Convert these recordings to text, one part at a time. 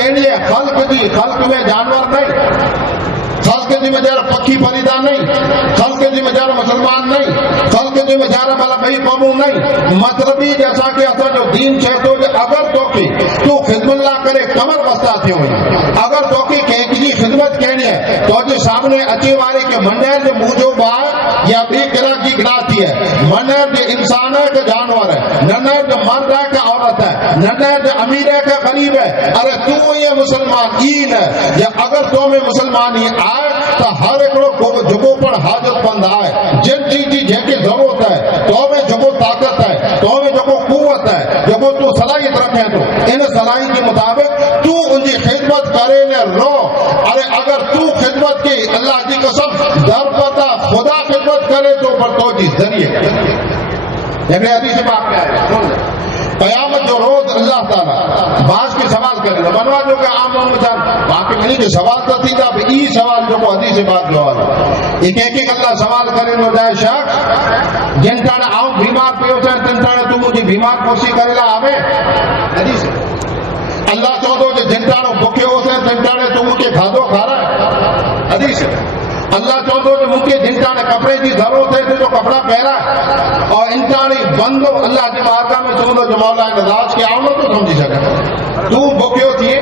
کہنی ہے خلق میں جانور نہیں، خلق جی میں جارا پکھی پریدا نہیں، خلق جی میں جارا مسلمان نہیں، خلق جی میں جارا مالا بھئی قوموں نہیں، مطلب ہی جیسا کہ اصلا جو دین چاہتو کہ اگر تو خدمت اللہ کرے کمر بستا تھی ہوئی، اگر تو کی جی خدمت کہنی ہے تو جو سامنے اچھی والے کے منیر جو موجو بار یا بھی گرہ کی گراتی ہے، منیر جو انسان ہے کہ جانور ہے، ننیر جو مرد ہے کہ عورت ہے، ننیر جو امیر ہے کہ غریب ہے، ارے تو یہ مسلمان این ہے یا اگر تو میں مسلمان ہی آئے تو ہر ایک لوگ جگہ پر حاجت بند آئے، جن چیز کی جیسے ضرورت ہے تو میں جگہ طاقت ہے، تو میں جگہ قوت ہے، جگہ تو صلاحیت رکھے تو ان صلاحیت کے مطابق تو ان کی خدمت کرے نہ رو، ارے اگر تو خدمت کی اللہ کی قسم در پتا خدا خدمت کرے تو پر تو جی ذریعے لیکن حدیث پاک میں آئے قیامت جو روز اللہ تعالیٰ بعض کے سوال کرے گا بنوا جو کہ عام مثال باقی نہیں کہ سوال تو تھی تھا ای سوال جو کو حدیث پاک جواب ہے ایک اللہ سوال کرے نو جائے شخص جن ٹانا آؤں بیمار پہ ہوتا ہے تن ٹانا تو مجھے بیمار پوسی کرے لا آوے حدیث اللہ چاہتو کہ جن ٹانا بکے ہوتے ہیں تن ٹانا تو مجھے کھادو کھا رہا ہے حدیث اللہ چاہتو کہ مجھے جن ٹانا کپڑے کی ضرورت ہے تو کپڑا پہرا اور انسانی بندو اللہ کے بارگاہ میں چاہتو جو مولا نواز کے آؤں تو سمجھی سکتا تو بکیو تھیے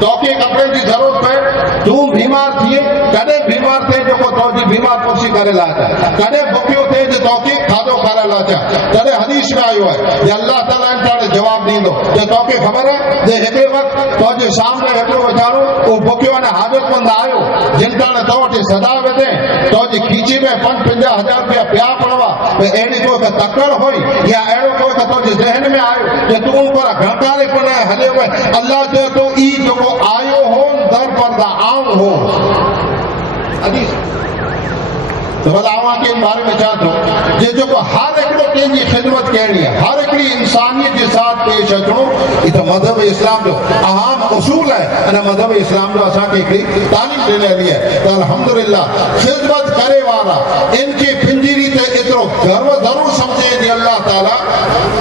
تو کے کپڑے کی ضرورت پہ تو بیمار تھیے کدے بیمار تھے جو کو تو جی بیمار پرسی کرے لاتا کدے بکیو تھے جو تو کے کھادو کھارا لاتا کدے حدیث میں آئیو ہے یہ اللہ تعالیٰ انسان جواب نہیں دو جو تو کے خبر ہے یہ ایک وقت تو جو سامنے ایکڑو بچارو وہ بکیو نے حاجت مند آئیو جن کا تو جی صدا ودے تو جی کھیچی میں 50,000 روپیہ پیا پڑوا ایڑی کو تکڑ ہوئی یا ایڑو کو تو جی ذہن میں آئیو کہ تو ان کو گھنٹارے پڑے ہلے ہوئے اللہ جو تو ای جو کو آئیو ہو در پردہ عام ہو حدیث تو بھلا آوان کے بارے میں چاہتا ہوں یہ جو کو ہر ایک لوگ کی خدمت کہنی ہے ہر ایک انسانیت کے ساتھ پیش اچھو یہ تو مذہب اسلام جو اہم اصول ہے انہا مذہب اسلام جو اساں کے ایک تعلیم دینے لئے تو الحمدللہ خدمت کرے والا ان کی پنجیری تے اترو گرو ضرور سمجھے دی اللہ تعالیٰ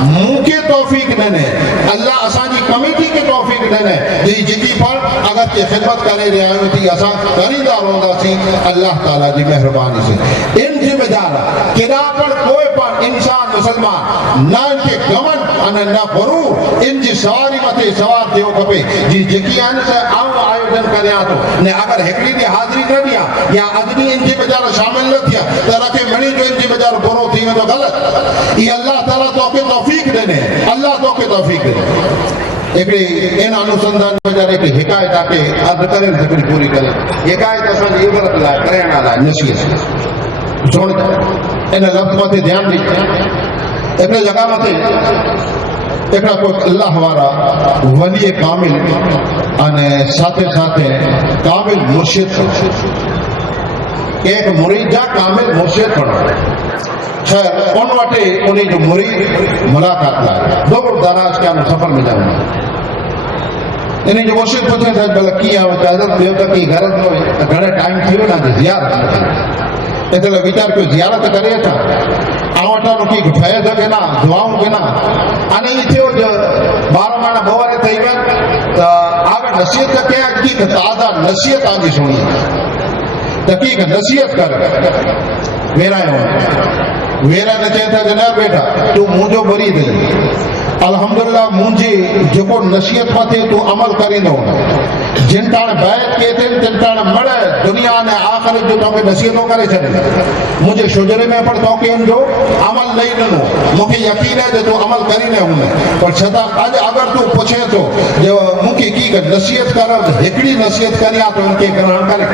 منہ کے توفیق دینے اللہ اساں جی کمیٹی کے توفیق دینے جی جتی پر اگر یہ خدمت کرے رہے ہیں تھی اساں خریدار ہوگا سی اللہ تعالیٰ جی مہربانی سے ان ذمہ دار کدا پر کوئی پر انسان مسلمان نہ ان کے گمن نہ غرور ان کی سواری متے سوار دیو کپے جی جکی آنے سے آؤں آیوجن کرے آتو نے اگر ہکڑی دی حاضری نہ دیا یا ادنی ان کی بجار شامل نہ تھیا تو رکھے منی جو ان کی بجار برو تھی میں تو غلط یہ اللہ تعالیٰ تو کے توفیق دینے اللہ تو کے توفیق دینے ایکڑی ان انوسندھان بجار ایک حکایت آکے عرض کرے ذکر پوری کرے حکایت اصلا یہ عبرت لائے کرے نالا نصیحت سوڑتا ان لفظ متے دھیان دی ایک جگہ متے ایک کوئی اللہ وارا ولی کامل انے ساتھے ساتھے کامل مرشد ایک مرید جا کامل مرشد پڑھا خیر ان وٹے انہیں جو مرید ملاقات لائے دور دراز کے سفر میں جانا انہیں جو مرشد پوچھے تھا بلکہ کیا ہوتا ہے دیوتا کی غرض میں گھڑے ٹائم تھی نا زیارت کرے اتنے وچار کو زیارت کرے تھا آوٹا نکی فیض کے نا دعاؤں کے نا آنے ہی تھے جو 12 مانا بوارے تھے گا آگا نصیحت کا کیا کی تازہ نصیحت آگی سنی تحقیق نصیحت کر میرا میرا نچے تھا جناب بیٹا تو مجھو بری دے الحمدللہ مجھے جکو نصیحت پتے تو عمل کریں دو جن تانے بیعت کہتے ہیں جن تانے مڑے دنیا نے آخر جو تو نصیحتوں کرے چلے مجھے شجرے میں پڑھ تو کہ ان جو عمل نہیں ننو مکہ یقین ہے جو تو عمل کری نہیں ہوں پر چھتا آج اگر تو پوچھے تو جو مکہ کی نصیحت کر ہکڑی نصیحت کریا تو ان کے گرہن کرے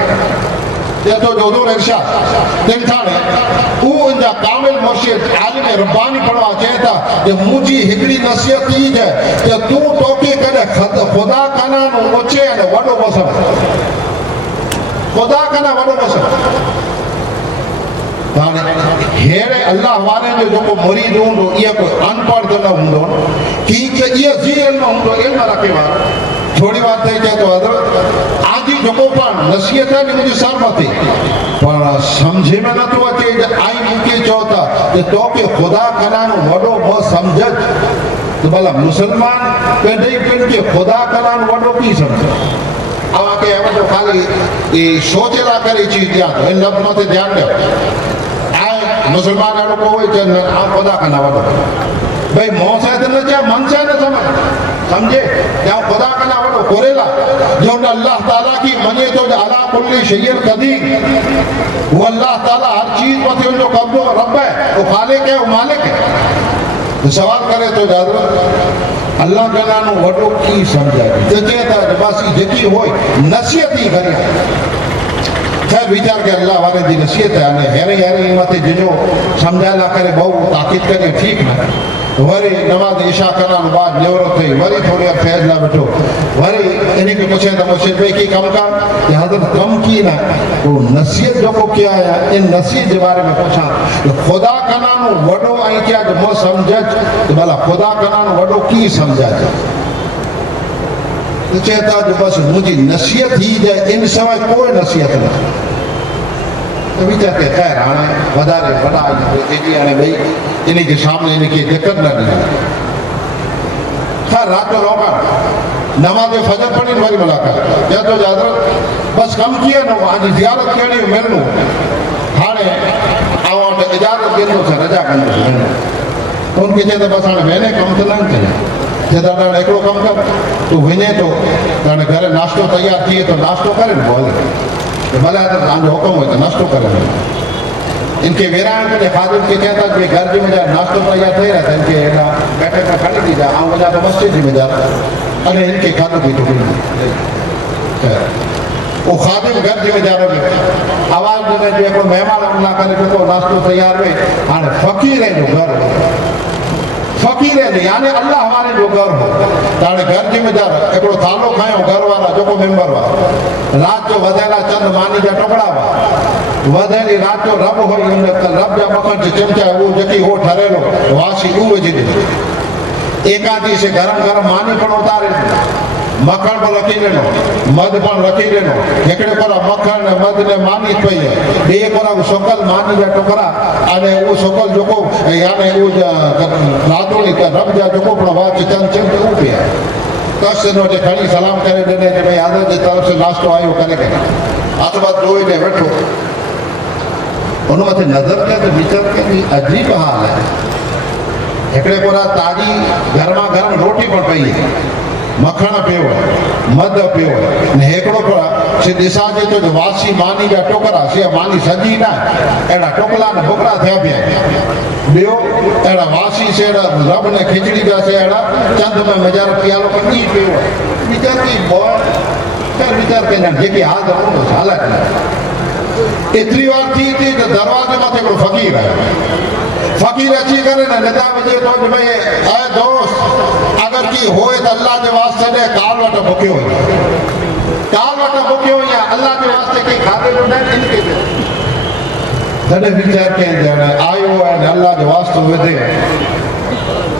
یہ تو جو دور ارشاد دن تھانے او انجا کامل مرشد عالم ربانی پڑھوا چاہتا کہ مجھے ہکڑی نصیحت ہی جائے کہ تو ٹوکے کرے خدا کنا نو اچھے ہے وڈو بسم خدا کنا وڈو بسم ہیرے اللہ والے جو کو مرید ہوں یہ کوئی ان پڑھ نہ ہوں کہ یہ زی علم ہوں علم رکھے بار تھوڑی بات ہے کہ تو حضرت آجی جو کو پڑھ نصیحت ہے کہ مجھے سامت ہے پر سمجھے میں نہ تو کہ آئی ممکن چوتا کہ تو کہ خدا کنانو وڈو بہت سمجھت تو بھلا مسلمان کڈی پن کے خدا کران وڈو کی سمجھے اوا کے اوا جو خالی یہ سوچلا کرے چیز دیا تو ان لفظ مت دھیان دے آئے مسلمان اڑو کوئی چن خدا کا نام وڈو بھئی موسا تے نہ چا من سے نہ سمجھے کیا خدا کا نام وڈو کوریلا جو اللہ تعالی کی منے تو اعلی کل شیء قدیر وہ اللہ تعالی ہر چیز پر جو قبضہ رب ہے وہ خالق ہے وہ مالک ہے سوال کرے تو حضرت اللہ کا نام وڈو کی سمجھا تو چیتا بس جکی ہوئی نصیحت ہی کرے خیر وچار کے اللہ والے دی نصیحت ہے ہیرے ہیرے مت جنو سمجھا لا کرے بہو تاکید کرے ٹھیک نہ وری نماز عشاء کرنا بعد نورت تھی وری تھوڑی فیض نہ بیٹھو وری انہیں کے پوچھے تو مرشد بھائی کی کم کا کہ حضرت کم کی نہ وہ نصیحت جو کو کیا ہے ان نصیحت کے بارے میں پوچھا کہ خدا کا نام وڈو آئی کیا جو مو سمجھت تو بھلا خدا کا نام وڈو کی سمجھا جائے تو چہتا جو بس مجھے نصیحت ہی جائے ان سوائے کوئی نصیحت نہیں تو بھی چاہتے خیر آنا ودارے بڑا آئی آنے بھئی انہیں کے سامنے انہیں کی دقت نہ نہیں خیر رات کو روکا نماز فجر پڑھی نواری ملاقات یا تو حضرت بس کم کیا نو آج زیارت کرنی ملنو ہانے آوان اجازت گنو سے رجا کرنو سے ملنو ان کے چاہتے بس آنے میں نے کم تلنگ کرنے جدا ڈاڑ ایکڑو کم کر تو ونے تو ڈاڑ گھر ناشتو تیار کیے تو ناشتو کریں بولے بھلے حضرت آن جو حکم ہوئے تو ناشتو کریں ان کے ویران کے خادم کے کہتا ہے کہ گھر جی میں جا ناشتو تیار تھے رہتا ان کے بیٹھے کا کھڑی دی جا آن وجہ تو مسجد جی میں جا ارے ان کے خادم کی تو بھی وہ خادم گھر جی میں جا رہے آواز دینے جو ایک مہمان اللہ کرے تو ناشتو تیار ہوئے آنے فقیر ہیں جو گھر فقیر ہے یعنی اللہ ہمارے جو گھر ہو تاڑے گھر جی میں جا رہا ایکڑو تھالو کھائیں گھر والا جو کو ممبر ہوا رات جو ودیلا چند مانی جا ٹکڑا ہوا ودیلی رات جو رب ہوئی رب جا مکھن سے چمچا ہے وہ جکی ہو ٹھرے لو واسی اوہ جی دی ایک آدھی سے گرم گرم مانی پر اتارے مکھن پر رکھی لینا مد پر رکھی لینا ایکڑے پر مکھن مد نے مانی پئی ہے بے پر سکل مانی جا ٹکڑا آنے وہ سکل جو کو یعنی وہ راتوں نے رب جا جو کو پڑا واچ چند چند او پہ ہے کس نو جے کھڑی سلام کرے دینے کہ بھئی حضرت جی طرف سے ناشتو آئیو کرے گئے آتبات روئی نے بیٹھو انہوں نے نظر کے تو بیچر کے بھی عجیب حال ہے ایکڑے پورا تاجی گرما گرم روٹی پر پئی ہے مکھن پیو ہے مد پیو ہے ایکڑو پورا سے دسا جے تو جو واسی مانی جا ٹوکرا سے مانی سجی نہ ایڑا ٹوکلا نہ بکرا تھیا پیا بیو ایڑا واسی سے رب نے کھچڑی پیا سے ایڑا چند میں مجار پیالو کنی پیو ہے بیچار کی بہت کر بیچار کے نہ جے حال دا ہوں تو حالت نہیں اتری بار تھی دروازے ماتے کو فقیر ہے فقیر اچھی کرے نہ ندا بجے تو جو بھئی اے دوست اگر کی ہوئے تو اللہ کے واسطے دے کال وٹا بکے ہوئی کال وٹا بکے ہوئی اللہ کے واسطے کی کھاتے جو نہیں ان کے دے دھڑے بیچار کے جانا آئیو ہے اللہ کے واسطے ہوئے دے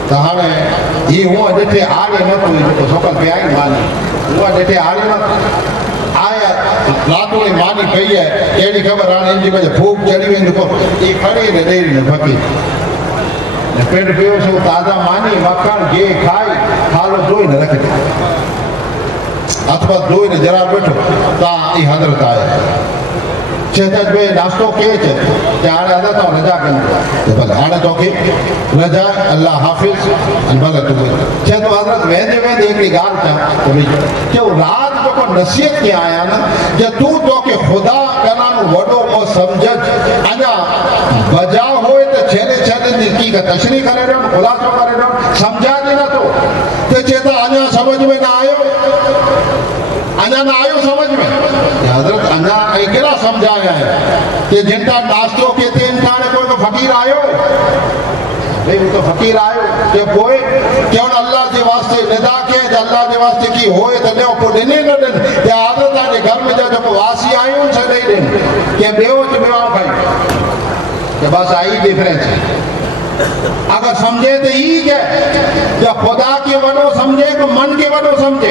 تو ہمیں یہ ہوا جیتے آگے نہ تو جو سوکل پہ آئی مانی ہوا جیتے آگے نہ آیا راتوں نے مانی پئی ہے ایڈی خبر آنے ان جی بجے بھوک چڑی ہوئی ان کو یہ کھڑی نے دیر نے پھکی پیٹ پیو سے تازہ مانی مکھن گے کھائی کھالو دوئی نہ رکھ دے اتبت دوئی نے جرا بیٹھو تا ای حضرت آئے چہتا جو ناشتو کیے چہتے کہ آنے حضرت ہوں رجا کرنے بلے آنے تو کی رجا اللہ حافظ بلے تو گئے چہتا حضرت ویدے ویدے ایک گال چاہ کہ وہ رات جو کو نصیحت کیا آیا نا کہ تو کہ خدا کنان وڈو کو سمجھت اجا بجا ہوئے تو چھلے چھلے نکی کا تشریح کرے رہا خلاصو کرے رہا سمجھا دینا تو چہتا آجا سمجھ میں نہ آئے انجا نہ آئیو سمجھ میں حضرت انجا ایکڑا سمجھایا ہے کہ جن کا ناشتوں کے تھے انسان کوئی کو فقیر آئیو بھئی وہ تو فقیر آئیو کہ کوئی کیوں اللہ کے واسطے ندا کے اللہ کے واسطے کی ہوئے تو نہیں کو دینے نہ دن کہ حضرت آنے گھر میں جو کو واسی آئیو ان سے نہیں دن کہ بیو جو بیوان کھائی کہ بس آئی ڈیفرنس ہے اگر سمجھے تو ہی کہ خدا کے وڈو سمجھے کہ من کے وڈو سمجھے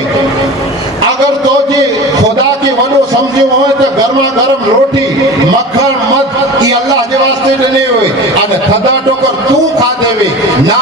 اگر تو جی خدا کے وڈو سمجھے ہوئے تو گرما گرم روٹی مکھن مد یہ اللہ کے واسطے دینے ہوئے اگر تھدا ٹوکر تو کھا دے ہوئے نہ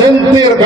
70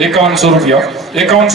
5100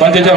5,000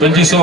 2,500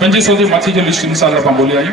2,500 થી માથી જે લિસ્ટ ઇન્શાલ્લાહ પણ બોલી આવી.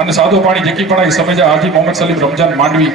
અને સાદો પાણી જેકી પણ સમજા હાજી મોહમ્મદ સલીમ રમજાન માંડવી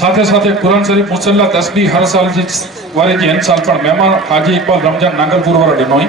સાથે સાથે કુરાન શરીફ મુસલ્લા તસ્બીહ હર સાલ જે વારે જે સાલ પણ મહેમાન હાજી ઇકબાલ રમજાન નાગલપુર વાળા ડેનોઈ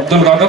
અબ્દુલ કાદર,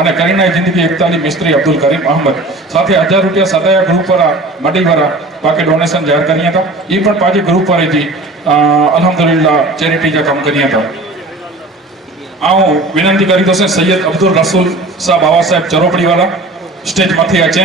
અને કરીના જિંદગી 41 મિસ્ત્રી અબ્દુલ કરીમ અહમદ. સાથે 1000 રૂપિયા સદાયા ગ્રુપ વાળા મડીવાળા પાકે ડોનેશન જાહેર કર્યા હતા. એ પણ પાછી ગ્રુપ વાળીથી અલ્હમ્દુલિલ્લાહ ચેરિટી જા કામ કર્યા હતા. આવું વિનંતી કરી દો છે સૈયદ અબ્દુલ રસૂલ સાહેબ બાવા સાહેબ ચરોપડી વાળા સ્ટેજ માંથી આચે.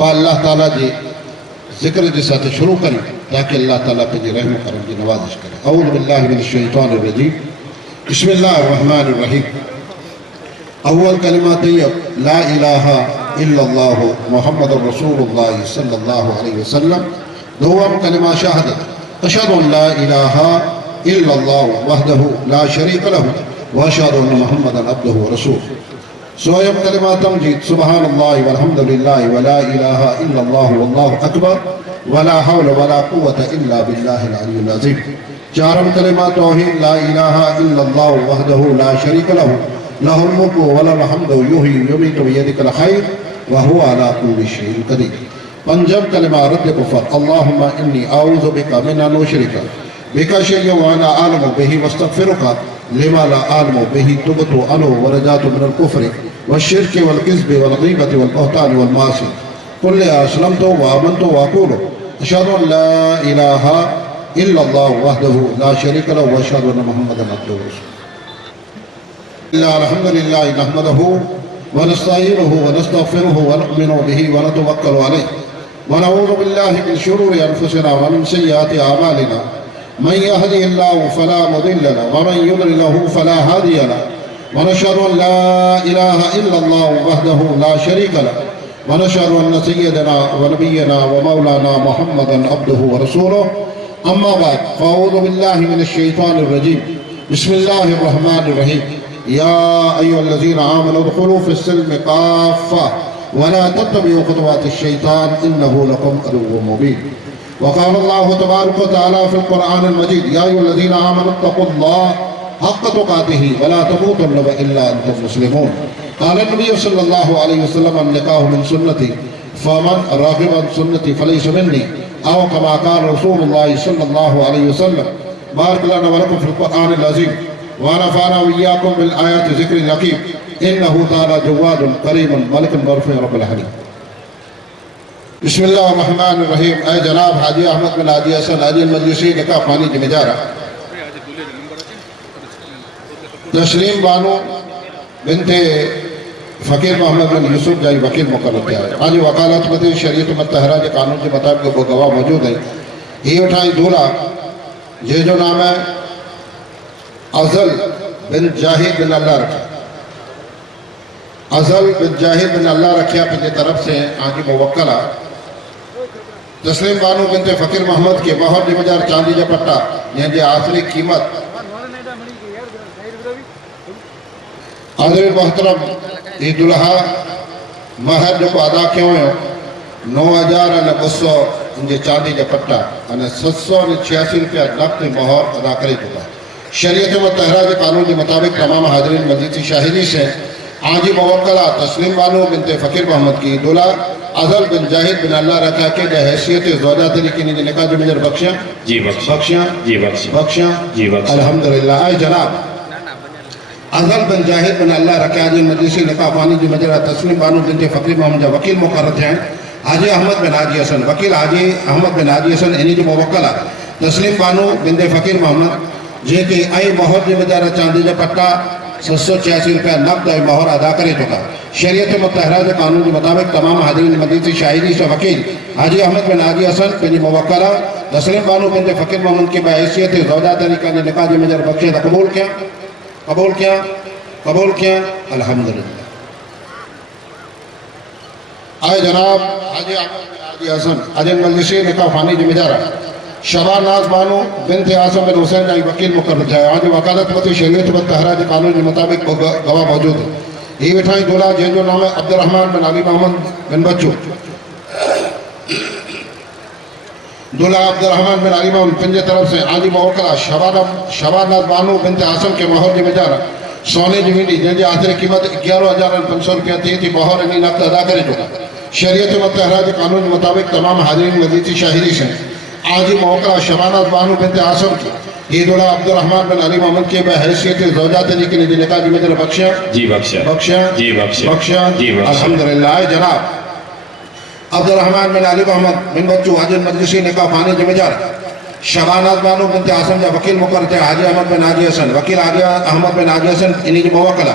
پا اللہ تعالیٰ جی ذکر جی ساتھ شروع کریں تاکہ اللہ تعالیٰ پہ جی رحم کرم جی نوازش کرے. اعوذ باللہ من الشیطان الرجیم. بسم اللہ الرحمن الرحیم. اول کلمہ طیب لا الہ الا اللہ محمد رسول اللہ صلی اللہ علیہ وسلم. دوم کلمہ شہادت اشہد ان لا الہ الا اللہ وحدہ لا شریک لہ واشہد ان محمدا عبدہ ورسولہ. سوئم کلمہ تمجید سبحان اللہ والحمد للہ ولا الہ الا اللہ واللہ اکبر ولا حول ولا قوة الا باللہ العلی العظیم. چارم کلمہ توحید لا الہ الا اللہ وحدہ لا شریک لہ لہ الملک وله الحمد یحیی ویمیت بیدک الخیر وهو علی کل شیء قدیر. پنجم کلمہ رد کفر اللہم انی اعوذ بک من ان اشرک بک شیئا وانا اعلم به واستغفرک لما لا اعلم به تبت عنه ورجعت من الكفر والشرك والكذب والغيبة والبهتان والمعاصي كلها أسلمت وآمنت وأقول أشهد أن لا إله إلا الله وحده لا شريك له وأشهد أن محمدا عبده ورسوله. الحمد لله نحمده ونستعينه ونستغفره ونؤمن به ونتوكل عليه ونعوذ بالله من شرور أنفسنا ومن سيئات أعمالنا من يهده الله فلا مضل له ومن يضلل فلا هادي له ونشهد أن لا إله إلا الله وحده لا شريك له ونشهد أن سيدنا ونبينا ومولانا محمدا عبده ورسوله. أما بعد فأعوذ بالله من الشيطان الرجيم. بسم الله الرحمن الرحيم. يا أيها الذين آمنوا ادخلوا في السلم كافة ولا تتبعوا خطوات الشيطان إنه لكم عدو مبين. وقال الله تبارك وتعالى في القرآن المجيد يا أيها الذين آمنوا اتقوا الله حق تقاته ولا تموتن إلا أنتم مسلمون. قال النبي صلى الله عليه وسلم النكاح من سنتي فمن راغب عن سنتي فليس مني أو كما قال رسول الله صلى الله عليه وسلم. بارك لنا ولكم في القرآن العظيم ونفعنا وإياكم بالآيات ذكر الحكيم إنه تعالى جواد كريم ملك برفع رب الحليم. بسم اللہ الرحمن الرحیم. اے جناب حاجی احمد بن حاجی حسن حاجی المجلسی نکاح خوانی کی مجارہ تسلیم بانو بنت فقیر محمد بن یوسف جائی وکیل مقرر کیا ہے. آج وکالت مدی شریعت متحرہ کے قانون کے مطابق وہ گواہ موجود ہیں. یہ اٹھائی دولہ یہ جو نام ہے ازل بن جاہد بن اللہ رکھا. ازل بن جاہد بن اللہ رکھیا پہ طرف سے آنکی موکلہ تسلیم بانو بنت فقیر محمد کے بہت جمجار چاندی جا پٹا یہ جے آخری قیمت حضرت محترم یہ دلہا مہر جو کو ادا کیوں ہیں 9,200 انجے چاندی جا پٹا انہیں 786 روپیہ نقد مہر ادا کرے چکا. شریعت متحرہ کے قانون کے مطابق تمام حاضرین مزید شاہدی سے آجی موکلہ تسلیم بانو بنت فقیر محمد کی دولہ ازل بن جاہد بن اللہ رکھا کے جو حیثیت زوجہ طریقی نے نکاح جو مجھر بخشیاں جی بخشیاں جی بخشیاں بخشیاں جی بخشیاں. الحمدللہ. آئے جناب ازل بن جاہد بن اللہ رکھا جی مجلسی نکاح خوانی جو مجرہ تسلیم بانو بنت فقیر محمد جو وکیل مقرر ہیں حاجی احمد بن حاجی حسن وکیل حاجی احمد بن حاجی حسن انہی جو موکلہ تسلیم بانو بنت فقیر محمد جے کہ اے مہر جو مجرہ چاندی جو پٹا 786 روپیہ نقد اے مہر ادا کرے چکا. شریعت متحرہ کے قانون کے مطابق تمام حاضرین مزید شاہدی سے وکیل حاجی احمد بن حاجی حسن بن موکلہ تسلیم بانو بنت فقیر محمد کے بحیثیت زوجہ طریقہ نے نکاح جو مجر بخشے قبول کیا قبول کیا قبول کیا الحمدللہ. آئے جناب حاجی احمد بن حاجی حسن حاجی مجلسی نکاح خوانی جو مجارہ شبان ناز بانو بنت عاصم بن حسین جائی وکیل مقرر ہے. آج وکالت متی شریعت متحرہ کے قانون کے مطابق گواہ موجود ہے. یہ بٹھائی دولہ جن جو نام ہے عبد الرحمن بن علی محمد بن بچو دولہ عبد الرحمن بن علی محمد پنجے طرف سے آجی موکلہ شبان ناز بانو بنت عاصم کے مہر جو مجارہ سونے جو وینڈی جن جی آخری قیمت 11,500 روپیہ تھی مہر انہی نقد ادا کرے چکا. شریعت متحرہ کے قانون کے مطابق تمام حاضرین مزید شاہدی سے آجی موقع شبانہ بانو بنت عاصم کی یہ دولہ عبد الرحمن بن علی محمد کے بحیثیت زوجہ طریقے نے نکاح جو مجھے بخشیاں جی بخشیاں بخشیاں جی بخشیاں بخشیاں جی بخشیاں. الحمدللہ. جناب عبد الرحمن بن علی محمد بن بچو حاجی مجلسی نکاح خوانی جو مجھے شبانہ بانو بنت عاصم جا وکیل مقرر تھے حاجی احمد بن حاجی حسن وکیل حاجی احمد بن حاجی حسن انہی جو موکلہ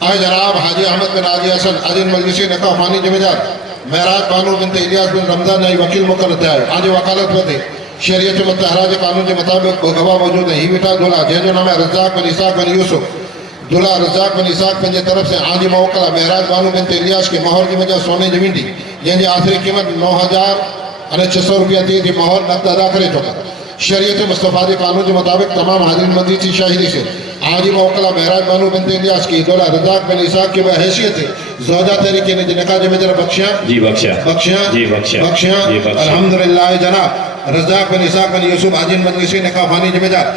آئے جناب حاجی احمد بن حاجی حسن عزیز مجلسی نکاح خوانی جمجار معراج بانو بنت الیاس بن رمضان جائی وکیل مقرر تھے آج وکالت وتے شریعت متحرہ کے قانون کے مطابق گواہ موجود ہے ہی بیٹا دولہ جن نام ہے رزاق بن اسحاق بن یوسف دولہ رزاق بن اسحاق پنجے طرف سے آج موکلا معراج بانو بنت الیاس کے مہر کی وجہ سونے زمین دی جن کی آخری قیمت 9,600 روپیہ دی تھی مہر نقد ادا کرے چکا شریعت مصطفیٰ کے قانون کے مطابق تمام حاضرین مزید کی شاہدی سے آج موکلا معراج بانو بنت الیاس کی دولہ رزاق بن اسحاق کی بحیثیت ہے زوجہ طریقے نے نکاح جمع جرا بخشیاں بخشیاں الحمدللہ جناب رزاق بن اسحاق بن یوسف عاجل مجلسی نکاح خوانی جمع جار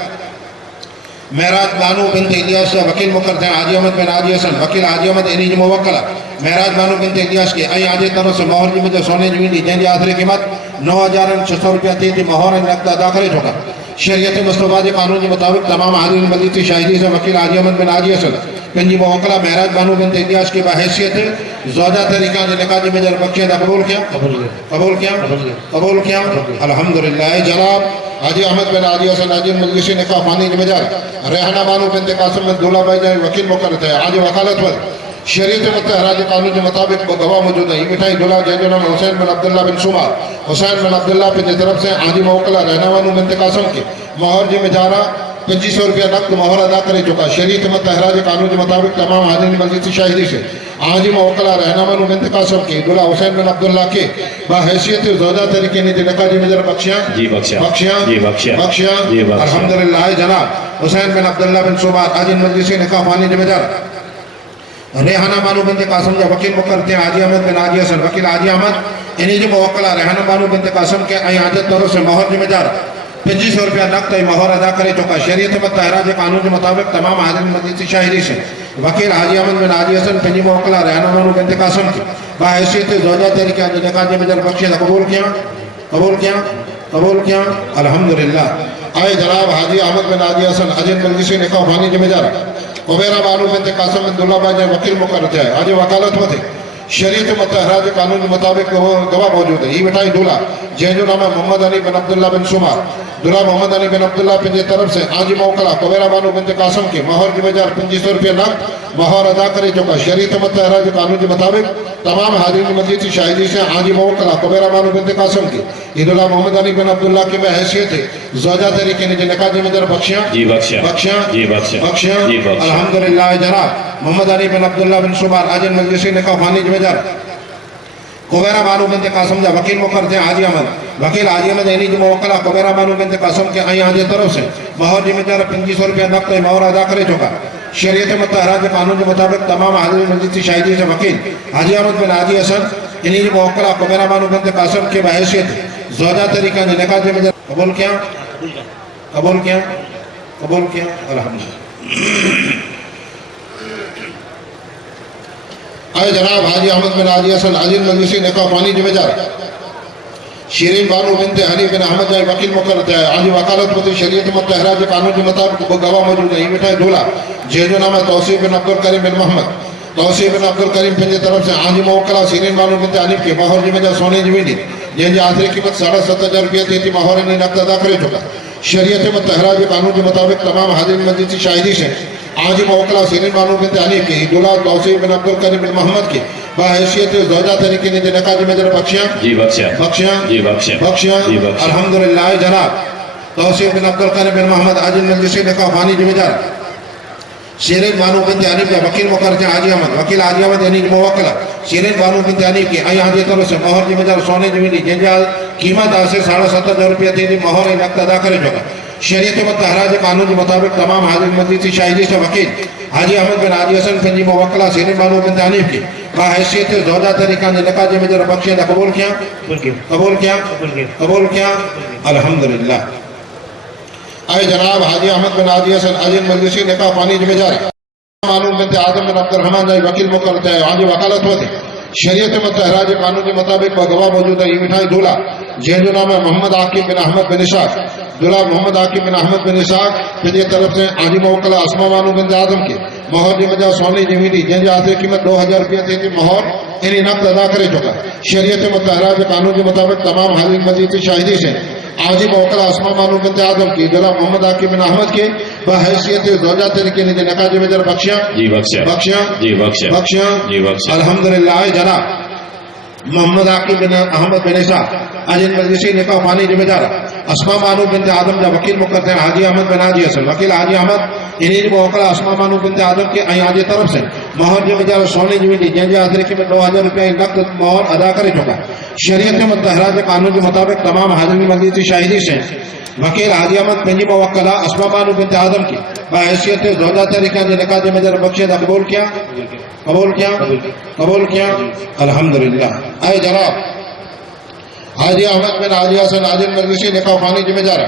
معراج بانو بنت الیاس سے وکیل مقرر تھے حاجی احمد بن حاجی حسن وکیل حاجی احمد انیج موکلا معراج بانو بنت الیاس کے ای آج طرف سے مہر جمع سونے زمین دی جن کی آخری قیمت 9,600 روپیہ تھی مہر نقد ادا کرے چکا شریعت مصطفیٰ کے قانون کے مطابق تمام حاضرین مزید کی شاہدی سے وکیل حاجی احمد بن حاجی حسن پنجی موکلا معراج بانو بنت الیاس کی بحیثیت زوجہ طریقہ نے نکاح جمع جر بخشیاں قبول کیا الحمدللہ جناب حاجی احمد بن حاجی حسن عاجل مجلسی نکاح خوانی جمع جار ریحانہ بانو بنت قاسم بن دولہ بھائی جائے وکیل مقرر تھے آج وکالت پر شریعت متحرہ کے قانون کے مطابق گواہ موجود ہے یہ مٹھائی دولہ جن نام حسین بن عبداللہ بن سمار حسین بن عبداللہ پنجے طرف سے آجی موکلا رہنا بانو بنت قاسم کے مہر جمع جارہ 2500 روپیہ نقد مہر ادا کرے چکا شریعت متحرہ کے قانون کے مطابق تمام حاضرین مزید شاہدی سے آج موکلا رہنا بانو بنت قاسم کے دولہ حسین بن عبداللہ کے بحیثیت زوجہ طریقے نے نکاح جمع جر بخشیاں الحمدللہ جناب حسین بن عبداللہ بن سمار عاجل مجلسی نکاح خوانی جمع جار ریحانہ بانو بنت قاسم کا وکیل مقرر تھے حاجی احمد بن حاجی حسن وکیل حاجی احمد انہی جو موکلا ریحانہ بانو بنت قاسم کے ای حاجت طور سے مہر جمع جار 2500 روپیہ نقد مہر ادا کرے چکا شریعت متحرہ کے قانون کے مطابق تمام حاضرین مزید کی شاہدی سے وکیل حاجی احمد بن حاجی حسن پنجی موکلا ریحانہ بانو بنت قاسم کی بحیثیت زوجہ طریقہ نے نکاح جمع جر بخشیاں قبول کیا الحمدللہ آئے جناب حاجی احمد بن حاجی حسن عاجل مجلسی نکاح خوانی جمع جار عبیرہ بانو بنت قاسم بن دولہ بھائی جائے وکیل مقرر تھے آج وکالت میں تھے شریعت متحرہ کے قانون کے مطابق گواہ موجود ہے یہ مٹھائی دولہ جن جو نام ہے محمد علی بن عبداللہ بن سمار دولہ محمد علی بن عبداللہ پنجے طرف سے آج موکلا عبیرہ بانو بنت قاسم کے مہر کی وجہ 2500 روپیہ نقد مہر ادا کرے چکا شریعت متحرہ کے قانون کے مطابق تمام حاضرین مزید کی شاہدی سے آج موکلا عبیرہ بانو بنت قاسم کی یہ دولہ محمد علی بن عبداللہ کی بحیثیت ہے زوجہ طریقے نے نکاح جمع جر بخشیاں الحمدللہ جناب محمد علی بن عبداللہ بن سمار عاجل مجلسی نکاح خوانی جمع جار عبیرہ بانو بنت قاسم کا وکیل مقرر تھے حاجی احمد وکیل حاجی احمد انہی جو موکلا عبیرہ بانو بنت قاسم کے ای حاجت طرف سے مہر جمع جار 2500 روپیہ نقد مہر ادا کرے چکا شریعت متحرہ کے قانون کے مطابق تمام حاضرین مزید کی شاہدی سے وکیل حاجی احمد بن حاجی حسن انہی جو موکلا عبیرہ بانو بنت قاسم کے بحیثیت زوجہ طریقہ نے نکاح جمع جار قبول کیا الحمدللہ آئے جناب حاجی احمد بن حاجی حسن عاجل مجلسی نکاح خوانی جمع جار شیرین بانو بنت حنیف بن احمد جائے وکیل مقرر تھے آج وکالت میں شریعت متحرہ کے قانون کے مطابق گواہ موجود ہے یہ مٹھائی دولہ جن جو نام ہے توصیف بن عبدالکریم بن محمد توصیف بن عبدالکریم پنجے طرف سے آج موکلا شیرین بانو بنت حنیف کے مہر جمع جار سونے زمین دی جن کی آخری قیمت 7,500 روپیہ تھی مہر نے نقد ادا کرے چکا شریعت متحرہ کے قانون کے مطابق تمام حاضرین مزید کی شاہدی سے آج موکلا شیرین بانو بنت حنیف کی دولہ توصیف بن عبدالکریم بن محمد کی بحیثیت زوجہ طریقے نے نکاح جمع جر بخشیاں الحمدللہ جناب توصیف بن عبدالکریم بن محمد عاجل مجلسی نکاح خوانی جمع جار شیرین بانو بنت حنیف کا وکیل مقرر تھے حاجی احمد وکیل حاجی احمد انہی موکلا شیرین بانو بنت حنیف کی ای حاجت طرف سے مہر جمع جار سونے زمین دی جن کی قیمت آج سے 7,500 روپیہ تھی مہر نقد ادا کرے چکا شریعت متحرہ کے قانون کے مطابق تمام حاضرین مزید کی شاہدی سے وکیل حاجی احمد بن حاجی حسن پنجی موکلا شیرین بانو بنت حنیف کی بحیثیت زوجہ طریقہ نے نکاح جمع جر بخشیاں قبول کیا الحمدللہ آئے جناب حاجی احمد بن حاجی حسن عاجل مجلسی نکاح خوانی جمع جار معلوم بنت آدم بن عبد الرحمن جائے وکیل مقرر تھے آج وکالت میں تھے شریعت متحرہ کے قانون کے مطابق گواہ موجود ہے یہ مٹھائی دولہ جن جو نام ہے محمد عاقب بن احمد بن اسحاق دولہ محمد عاقب بن احمد بن اسحاق پنجے طرف سے آجی موکلا اسماء بانو بنت آدم کی مہر جمع جار سونے زمین دی جن کی آخری قیمت 2,000 روپیہ تھی مہر انہی نقد ادا کرے چکا شریعت متحرہ کے قانون کے مطابق تمام حاضرین مزید کی شاہدی سے آجی موکلا اسماء بانو بنت آدم کی دولہ محمد عاقب بن احمد کے بحیثیت زوجہ طریقے نے نکاح میں جر بخشیاں جی بخشیا بخشیاں جی بخشیا بخشیاں جی بخشیا الحمدللہ جناب محمد عاقب بن احمد بن عیسیٰ اجن مجلسی نکاح فانی ذمہ دار اسماء مانو بنت آدم جا وکیل مقرر ہیں حاجی احمد بن حاجی حسن وکیل حاجی احمد انہیں موقع اسماء مانو بنت آدم کے حاجی طرف سے مہر ذمہ دار سونے ذمہ دی جن حاضر کی میں 2000 روپے نقد مہر ادا کرے چکا شریعت متحرہ کے قانون کے مطابق تمام حاضرین مجلسی شاہدی سے وکیل حاجی احمد پنجی موکلہ اسماء بانو بنت آدم کی بحیثیت زوجہ طریقہ نے نکاح ذمہ دار بخشیت قبول کیا قبول کیا الحمدللہ اے جناب حاجی احمد بن حاجی حسن حاجی مجلسی نکاح خانی ذمہ دار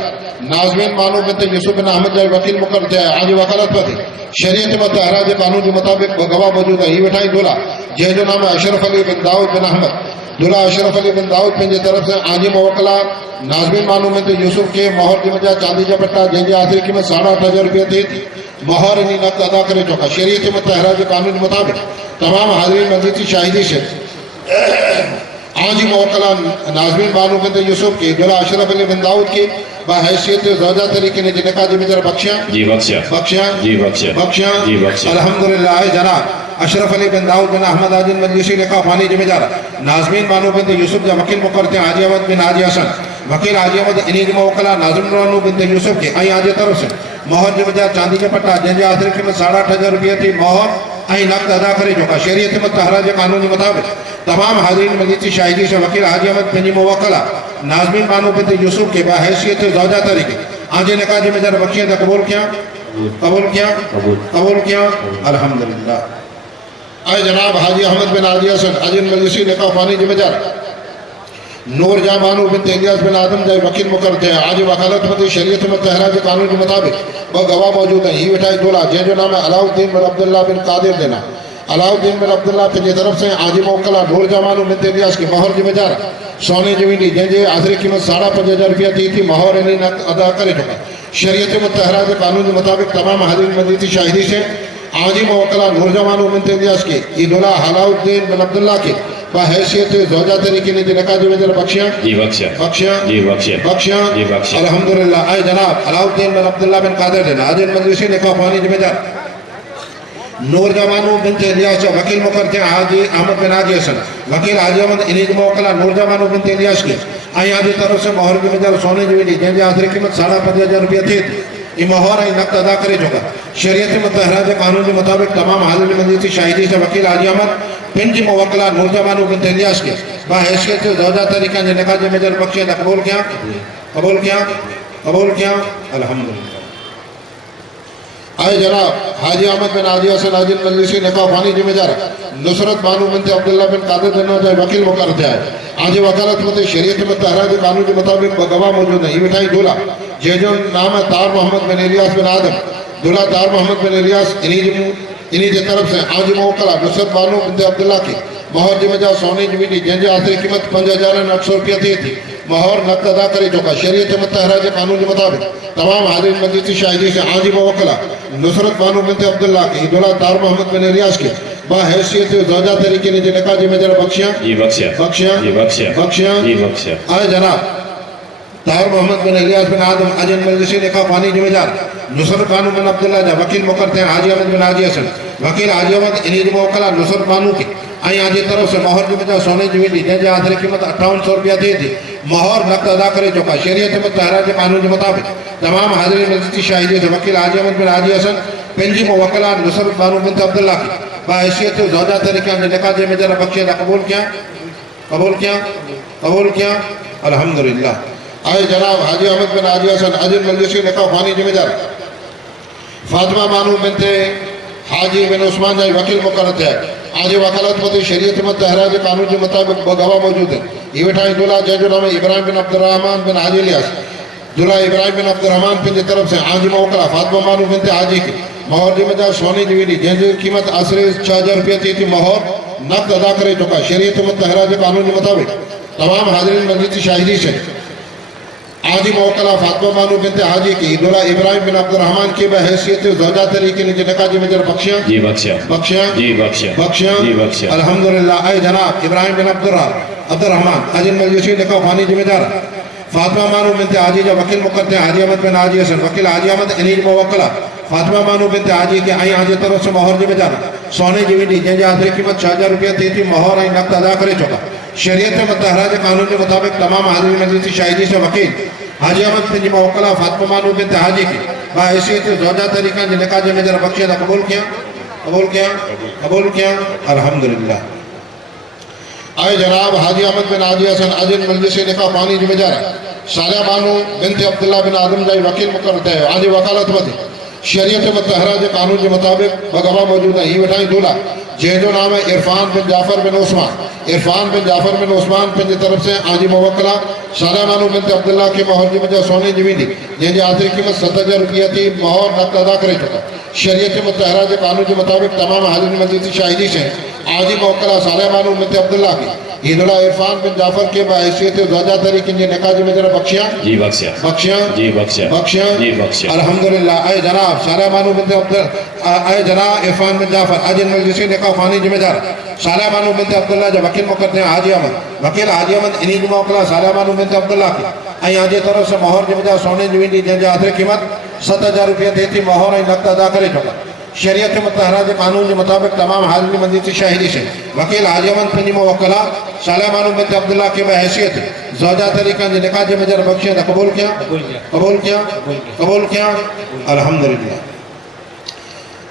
ناظمین بانو بنت یوسف بن احمد جائے وکیل مقرر تھے حاجی وکالت پر تھی شریعت متحرہ کے قانون کے مطابق گواہ موجود ہے ہی بٹھائی دولہ جے جو نام اشرف علی بن داؤد بن احمد دولہ اشرف علی بن داؤد پنجے طرف سے حاجی موکلہ ناظمین بانو بنت یوسف کے مہر ذمہ دار چاندی کا پٹا جن آخری قیمت 8,500 روپے تھی مہر انہیں نقد ادا کرے چکا شریعت متحرہ کے قانون کے مطابق تمام حاضرین مجلس کی شاہدی سے آجی موکلہ ناظمین بانو بنت یوسف کی دولہ اشرف علی بن داؤد کی بحیثیت زوجہ طریقے نے نکاح ذمہ دار بخشیاں جی بخشیا بخشیاں جی بخشیا بخشیاں جی بخشیا الحمدللہ جناب اشرف علی بن داؤد بن احمد آجن مجلسی نکاح فانی ذمہ دار ناظمین بانو بنت یوسف جا وکیل مقرر تھے حاجی احمد بن حاجی حسن وکیل حاجی احمد انہیں موکلہ ناظم بانو بنت یوسف کے آئی حاجی طرف سے مہر ذمہ دار چاندی کا پٹا جن آخری قیمت 8,500 روپے تھی مہر آئی نقد ادا کرے چکا شریعت متحرہ کے قانون کے مطابق تمام حاضرین مجلس کی شاہدی سے وکیل حاجی احمد پنجی موکلہ ناظمین بانو بنت یوسف کے بحیثیت زوجہ طریقے آج نکاح ذمہ دار بخشیت قبول کیا الحمدللہ اے جناب حاجی احمد بن حاجی حسن اجن مجلسی نکاح فانی ذمہ دار نور جہاں بانو بنت الیاس بن آدم جائے وکیل مقرر تھے آج وکالت مدی شریعت متحرہ کے قانون کے مطابق وہ گواہ موجود ہیں ہی بٹھائی دولہ جن جو نام ہے علاؤ الدین بن عبداللہ بن قادر دینا علاؤ الدین بن عبداللہ پنجے طرف سے آجی موکلہ نور جہاں بانو بنت الیاس کی مہر ذمہ دار سونے ذمہ دی جن جے آخری قیمت 5,500 روپے تھی تھی مہر انہیں نقد ادا کرے چکا شریعت متحرہ کے قانون کے مطابق تمام حاضرین مجلس کی شاہدی سے آجی موکلہ نور جہاں بانو بنت الیاس کی عیدولہ علاؤ الدین بن عبداللہ کی بحیثیت زوجہ طریقے نے نکاح ذمہ دار بخشیاں جی بخشیا بخشیاں جی بخشیا بخشیاں جی بخشیا الحمدللہ اے جناب علاؤ الدین بن عبداللہ بن قادر دینا آج مجلسی نکاح فانی ذمہ دار نور جمانو بنت الیاس وکیل مقرر تھے حاجی احمد بن حاجی حسن وکیل حاجی احمد انہیں موکلہ نور جمانو بنت الیاس کی آئی حاجی طرف سے مہر ذمہ دار سونے ذمہ دی جن آخری قیمت 5,500 روپے تھی یہ مہر آئی نقد ادا کرے چکا شریعت متحرہ کے قانون کے مطابق تمام حاضرین مجلس کی شاہدی سے وکیل حاجی احمد پنجی موکلہ نور جمانو بنت الیاس کے بحیثیت زوجہ طریقہ نے نکاح ذمہ دار بخشیت قبول کیا الحمدللہ آئے جناب حاجی احمد بن حاجی حسن حاجی مجلسی نکاح فانی ذمہ دار نصرت بانو بنت عبداللہ بن قادر دینا جائے وکیل مقرر تھے آج وکالت مدی شریعت متحرہ کے قانون کے مطابق گواہ موجود ہیں یہ بٹھائی دولہ جے جو نام ہے طاہر محمد بن الیاس بن آدم دولہ طاہر محمد بن الیاس انہی کی طرف سے آج موکلہ نصرت بانو بنت عبداللہ کی مہر ذمہ دار سونے ذمہ دی جن آخری قیمت 5,800 روپے تھی مہر نقد ادا کرے چکا شریعت متحرہ کے قانون کے مطابق تمام حاضرین مجلس کی شاہدی سے آجی موکلہ نصرت بانو بنت عبداللہ کی دولہ طاہر محمد بن الیاس کے بحیثیت زوجہ طریقے نے نکاح ذمہ دار بخشیاں جی بخشیا جی بخشیا بخشیاں جی بخشیا آئے جناب طاہر محمد بن الیاس بن آدم اجن مجلسی نکاح فانی ذمہ دار نصرت بانو بن عبداللہ جا وکیل مقرر تھے حاجی احمد بن حاجی حسن وکیل حاجی احمد انہیں موکلہ نصرت بانو کی آئی آجی طرف سے مہر ذمہ دار سونے ذمہ دی جن آخری قیمت 5800 روپے تھی مہر نقد ادا کرے چکا شریعت متحرہ کے قانون کے مطابق تمام حاضرین مجلس کی شاہدی سے وکیل حاجی احمد بن حاجی حسن پنجی موکلہ نصرت بانو بنت عبداللہ کی بحیثیت زوجہ طریقہ نے نکاح ذمہ دار بخشیت قبول کیا الحمدللہ آئے جناب حاجی احمد بن حاجی حسن اجن مجلسی نکاح فانی ذمہ دار فاطمہ بانو بنت حاجی بن عثمان جائے وکیل مقرر تھے آج وکالت مدی شریعت متحرہ کے قانون کے مطابق گواہ موجود ہیں یہ بٹھائی دولہ جے جو نام ابراہیم بن عبد الرحمن بن حاجی الیاس دولہ ابراہیم بن عبد الرحمن پنجی طرف سے آج موکلہ فاطمہ بانو بنت حاجی کی مہر ذمہ دار سونے ذمہ دی جن قیمت آسرے 6,000 روپے تھی مہر نقد ادا کرے چکا شریعت متحرہ کے قانون کے مطابق تمام حاضرین مجلس کی شاہدی سے آجی موکلہ فاطمہ بانو بنت حاجی کی دولہ ابراہیم بن عبد الرحمن کی بحیثیت زوجہ طریقے نے نکاح ذمہ دار بخشیاں جی بخشیا الحمدللہ اے جناب ابراہیم بن عبد الرحمن اجن مجلسی نکاح فانی ذمہ دار فاطمہ مانو بنت حاجی جا وکیل مقرر تھے حاجی احمد بن حاجی حسن وکیل حاجی احمد انیج موکلہ فاطمہ مانو بنت حاجی کے آئی حاجی طرف سے مہر جی میں جانا سونے جی ویڈی جن جا آخری قیمت 6000 روپیہ تھی تھی مہر آئی نقد ادا کرے چکا شریعت متحرہ کے قانون کے مطابق تمام حاضرین مجلس شاہدی سے وکیل حاجی احمد بن موکلہ فاطمہ مانو بنت حاجی کی باحیثیت زوجہ طریقہ جن نکاح میں جرا بخشیدہ قبول کیا الحمدللہ آئے جناب حاجی احمد بن حاجی حسن عجل مجلس نکاح پانی جی میں جا رہا صالح بانو بنت عبداللہ بن آدم جائی وکیل مقرر تھے آج وکالت مدی شریعت متحرہ کے قانون کے مطابق بگواہ موجود ہے ہی بٹھائیں دولہ جن جو نام ہے عرفان بن جعفر بن عثمان پن طرف سے آجی موکلہ صالح بانو بنت عبداللہ کے مہر جی مجھے سونے جی دی جن جی آخری قیمت 7000 روپیہ تھی مہر نقد ادا کرے چکا شریعت متحرہ کے قانون کے مطابق تمام حاضرین مجلس شاہدی سے آجی موکلہ صالح بانو بنت عبداللہ کی عیداللہ عرفان بن جعفر کے باحیثیت زوجہ طریق ان نکاح جی میں جرا بخشیاں الحمدللہ اے جناب صالح بانو بنت عبداللہ اے جناب عرفان بن جعفر عجل مجلسی نکاح فانی جی میں جا رہا صالح بانو بنت عبداللہ جو وکیل مقرر ہیں حاجی احمد وکیل حاجی احمد انہی جو موکلہ صالح بانو بنت عبداللہ کی آئی آجی طرف سے مہر جی میں جا سونے جی ویڈی جن جا آخری قیمت 7000 روپیہ دیتی مہر آئی نقد ادا کرے چکا شریعت متحرہ کے قانون کے مطابق تمام حاضرین مجلس شاہدی سے وکیل حاجی احمد پنجی موکلہ صالح بانو بنت عبداللہ کے بحیثیت زوجہ طریقہ جن نکاح جی میں جرا بخشیدہ قبول کیا الحمدللہ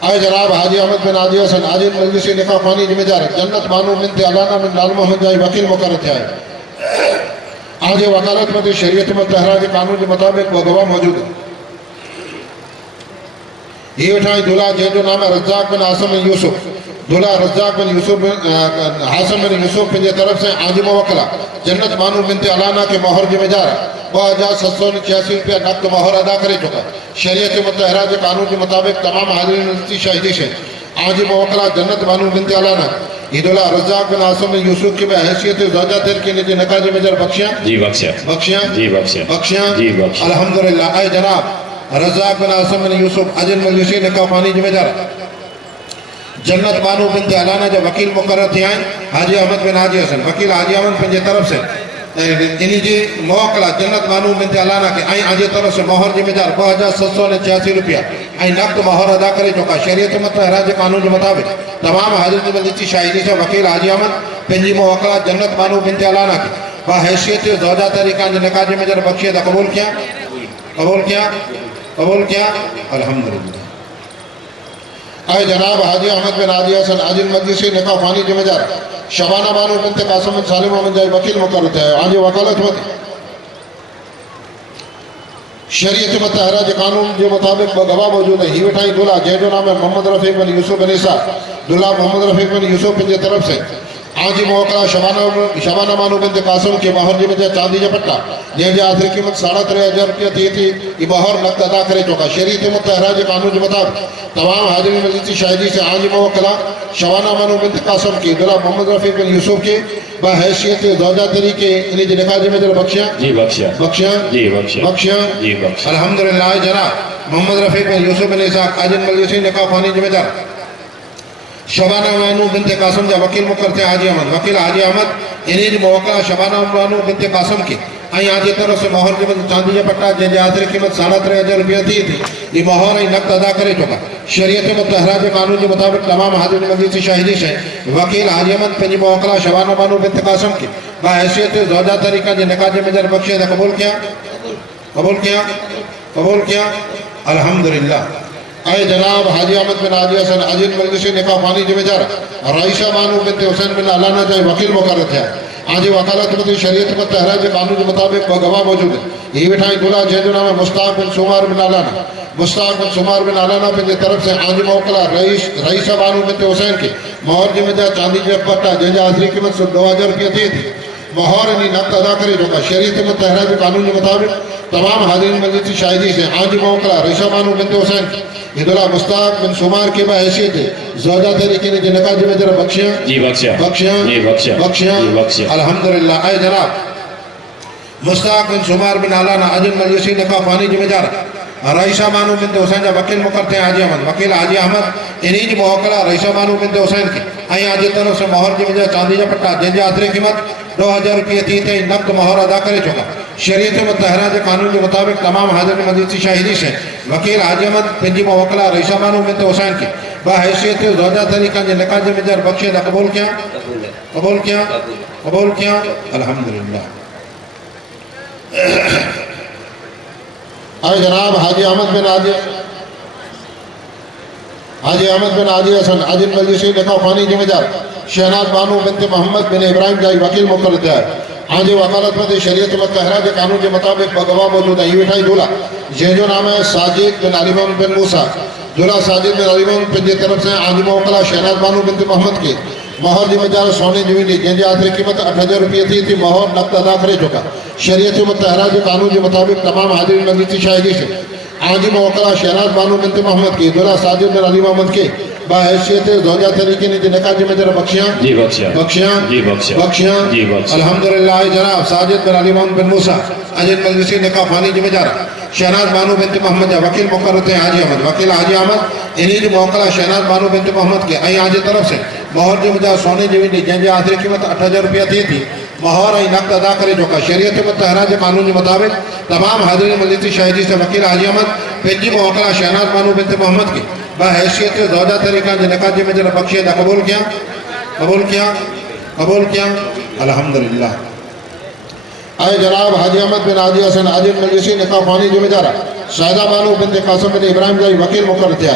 آئے جناب حاجی احمد بن حاجی حسن عاجل مجلس نکاح فانی جی میں جا رہے جنت بانو بنت علانہ بن لال محمد جائی وکیل مقرر تھے آئے آج وکالت میں شریعت متحرہ کے قانون کے مطابق وہ گواہ موجود ہے یہ اٹھائیں دولہ جو نام ہے رزاق بن حاسم بن یوسف دولہ رزاق بن یوسف حاسم بن یوسف پنجے طرف سے آجی موکلہ جنت بانو بنت علانہ کے مہر جی میں جا رہا 2786 روپیہ نقد مہر ادا کرے چکا شریعت متحرہ کے قانون کے مطابق تمام حاضرین مجلس شاہدی سے آجی موکلہ جنت بانو بنت علانہ عیداللہ رزاق بن حاسم بن یوسف کی بحیثیت زوجہ طریق ان نکاح جی میں جرا بخشیاں الحمدللہ اے جناب رزاق بن حاسم بن یوسف عجل مجلسی نکاح فانی جی میں جا رہا جنت بانو بنت علانہ جو وکیل مقرر تھے آئیں حاجی احمد بن حاجی حسن وکیل حاجی احمد پنجے طرف سے انہی جی موکلہ جنت بانو بنت علانہ کے آئیں آجی طرف سے مہر جی میں جا رہا 2786 روپیہ آئیں نقد مہر ادا کرے چکا شریعت متحرہ کے قانون کے مطابق تمام حاضرین مجلس شاہدی سے وکیل حاجی احمد پنجی موکلہ جنت بانو بنت علانہ کی باحیثیت زوجہ طریقہ جن نکاح جی میں جرا بخشیدہ قبول کیا الحمدللہ آئے جناب حاجی احمد بن حاجی حسن عاجل مجلسی نکاح فانی جی میں جا رہا شبانہ بانو بنت قاسم بن سالم محمد جائی وکیل مقرر تھے آج وکالت مدی شریعت متحرہ کے قانون کے مطابق گواہ موجود ہے ہی بٹھائی دولہ جو نام ہے محمد رفیق بن یوسف بن عیسیٰ دولہ محمد رفیق بن یوسف پنجے طرف سے آجی موکلہ شبانہ بانو بنت قاسم کے مہر جی میں جا چاندی جا پٹا جن جا آخری قیمت 3500 روپیہ تھی یہ مہر نقد ادا کرے چکا شریعت متحرہ کے قانون کے مطابق تمام حاضرین مجلس شاہدی سے آجی موکلہ شبانہ بانو بنت قاسم کی دولہ محمد رفیق بن یوسف کے بحیثیت زوجہ طریقے انہی جی نکاح جی میں جرا بخشیاں الحمدللہ جناب محمد رفیق بن یوسف بن عیسیٰ عاجل مجلسی نکاح فانی جی میں جا رہا شبانہ بانو بنت قاسم جا وکیل مقرر تھے حاجی احمد وکیل حاجی احمد انہی جی موکلہ شبانہ بانو بنت قاسم کی آئی آجی طرف سے مہر جی میں چاندی جا پٹا جن جی آخری قیمت 3500 روپیہ تھی یہ مہر آئی نقد ادا کرے چکا شریعت متحرہ کے قانون کے مطابق تمام حاضرین مجلس شاہدی سے وکیل حاجی احمد پنجی موکلہ شبانہ بانو بنت قاسم کی باحیثیت زوجہ طریقہ جن نکاح جی میں جرا بخشیدہ قبول کیا الحمدللہ اے جناب حاجی احمد بن حاجی حسن عاجل مجلسی نکاح فانی جی میں جا رہا رائشہ بانو بنت حسین بن علانہ جائی وکیل مقرر تھے آج وکالت میں شریعت متحرہ کے قانون کے مطابق وہ گواہ موجود ہے یہ بٹھائیں دولہ جو نام ہے مشتاق بن سمار بن علانہ پنجے طرف سے آج موکلہ رئیسہ بانو بنت حسین کی مہر جی میں جا چاندی جا پٹا جن جا آخری قیمت 2000 روپیہ تھی مہر انہی نقد ادا کرے چکا شریعت متحرہ کے قانون کے مطابق تمام حاضرین مجلس شاہدی سے آج موکلہ رئیسہ بانو بنت حسین کی عیداللہ مشتاق بن سمار کے بحیثیت زوجہ طریقے نے جن نکاح جی میں جرا بخشیاں الحمدللہ اے جناب مشتاق بن سمار بن علانہ عجل مجلسی نکاح فانی جی میں جا رہا رئیسہ بانو بنت حسین جا وکیل مقرر تھے حاجی احمد وکیل حاجی احمد انہی جی موکلہ رئیسہ بانو بنت حسین کی آئی آجی طرف سے مہر جی میں جا چاندی جا پٹا جن جا آخری قیمت 2000 روپیہ تھی نقد مہر ادا کرے چکا شریعت متحرہ کے قانون کے مطابق تمام حاضر مزید سے شاہدی سے وکیل حاجی احمد پنجی موکلہ ریشہ بانو بنت حسین کی بحیثیت زوجہ طریقہ کے نکاح مجر بخشے دا قبول کیا قبول کیا الحمدللہ. آئے جناب حاجی احمد بن حاجی حسن عاجل مجلسی نکاح خوانی ذمہ دار شہناز بانو بنت محمد بن ابراہیم جائی وکیل مقرر ہے. آج وکالت مت شریعت متحرہ کے قانون کے مطابق گواہ موجود ہے. یہ مٹھائی دولہا جو نام ہے ساجد بن علیمان بن موسیٰ. دولہا ساجد بن علیمان بن جی طرف سے آج موکلہ شہناز بانو بنت محمد کے مہر ذمہ دار سونے جوینی جن جی آخری قیمت 8,000 روپیہ تھی مہر نقد ادا کرے چکا. شریعت متحرہ کے قانون کے مطابق تمام حاضرین مزید کی شاہدی سے آج موکلہ شہناز بانو بنت محمد کی دولہا ساجد بن علی محمد کے بحیثیت زوجہ طریقے نے نکاح ذمہ دار بخشیاں الحمدللہ. جناب ساجد بن علی محمد بن موسیٰ عاجل مجلسی نکاح خوانی ذمہ دار شہناز بانو بنت محمد وکیل مقرر تھے حاجی احمد. وکیل حاجی احمد انہی جو موکلہ شہناز بانو بنت محمد کے آئی آج طرف سے مہر ذمہ دار سونے جوینی جن جی آخری قیمت 8,000 روپیہ تھی مہر ای نقد ادا کرے چکا. شریعت متحرہ کے قانون کے مطابق تمام حاضرین مزید شاہدی سے وکیل حاجی احمد پنجی موکلہ شہناز بانو بنت محمد کی بحیثیت زوجہ طریقہ کے نکاح ذمہ دار بخشے دا قبول کیا الحمدللہ. آئے جناب حاجی احمد بن حاجی حسن عاجل مجلسی نکاح خوانی ذمہ دار شہزہ بانو بنت قاسم بن ابراہیم جائی وکیل مقرر تھے.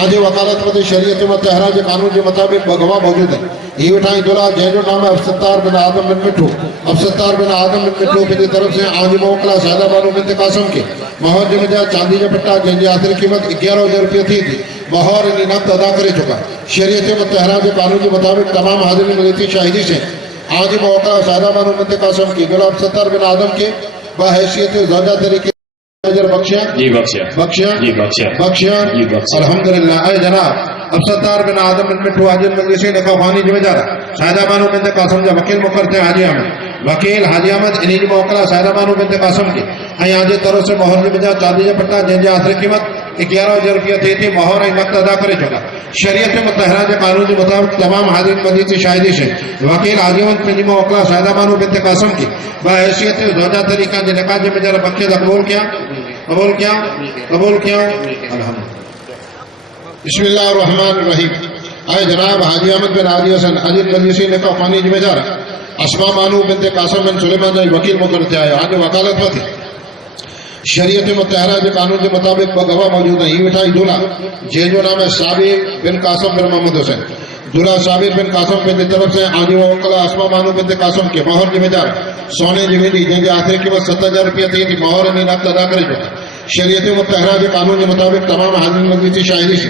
آج وکالت مت شریعت متحرہ کے قانون کے مطابق گواہ موجود ہے. یہ مٹھائی دولہا جو نام ہے عبدالستار بن آدم بن مٹھو کی طرف سے آج موکلہ شہزہ بانو بنت قاسم کے مہر ذمہ دار چاندی کا پٹا جن کی آخری قیمت 11,000 روپیہ تھی مہر انہیں نقد ادا کرے چکا. شریعت متحرہ کے قانون کے مطابق تمام حاضرین مزید شاہدی سے آج موکلہ شہزہ بانو بنت قاسم کی دولہا عبدالستار بن آدم کے بحیثیت زوجہ طریقے بخشیاں الحمدللہ. اے جناب عبدالستار بن آدم بن مٹھو عاجل مجلسی نکاح خوانی ذمہ دار شہزہ بانو بنت قاسم کا وکیل مقرر تھے حاجی احمد. وکیل حاجی احمد انہی جو موکلہ شہزہ بانو بنت قاسم کی آئی آج طرف سے مہر ذمہ دار چاندی کا پٹا جن جی آخری قیمت 11,000 روپیہ تھی مہر ای نقد ادا کرے چکا. شریعت متحرہ کے قانون کے مطابق تمام حاضرین مزید سے شاہدی سے وکیل حاجی احمد پنجی موکلہ شہزہ بانو بنت قاسم کی بحیثیت زوجہ طریقہ کے نکاح ذمہ دار بخشے دا قبول کیا الحمدللہ. بسم اللہ الرحمن الرحیم. آئے جناب حاجی احمد بن حاجی حسن عاجل مجلسی نکاح خوانی ذمہ دار اسماء بانو بنت قاسم بن سلیمان جائی وکیل مقرر تھے. آج وکالت میں تھی شریعت متحرہ کے قانون کے مطابق گواہ موجود ہے. یہ مٹھائی دولہا جو نام ہے صابر بن قاسم بن محمد حسین. دولہا صابر بن قاسم بن طرف سے آج موکلہ اسماء بانو بنت قاسم کے مہر ذمہ دار سونے جوینی جن کی آخری قیمت 7,000 روپیہ تھی مہر انہیں نقد ادا کرے چکا. شریعت متحرہ کے قانون کے مطابق تمام حاضرین مزید کی شاہدی سے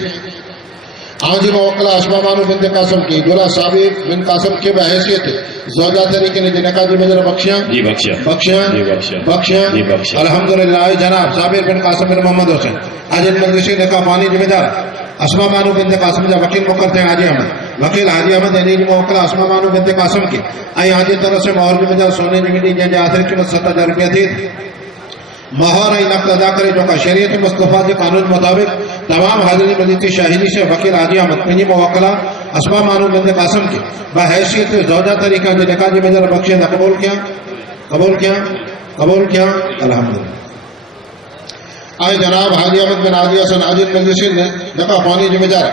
آج موکلہ اسماء بانو بنت قاسم کی دولہا صابر بن قاسم کے بحیثیت زوجہ طریقے نے نکاح ذمہ دار بخشیاں الحمدللہ. جناب صابر بن قاسم بن محمد حسین عاجل مجلسی نکاح خوانی ذمہ دار اسماء بانو بنت قاسم کا وکیل مقرر تھے حاجی احمد. وکیل حاجی احمد انہی جو موکلہ اسماء بانو بنت قاسم کی آئی آج طرف سے مہر ذمہ دار سونے جوینی جن کی آخری قیمت 7,000 روپیہ تھی مہر ای نقد ادا کرے چکا. شریعت مصطفیٰ کے قانون کے مطابق تمام حاضرین مزید کی شاہدی سے وکیل حاجی احمد پنجی موکلہ اسماء بانو بنت قاسم کی بحیثیت زوجہ طریقہ کے نکاح ذمہ دار بخشے دا قبول کیا الحمدللہ. آئے جناب حاجی احمد بن حاجی حسن عاجل مجلسی نکاح خوانی ذمہ دار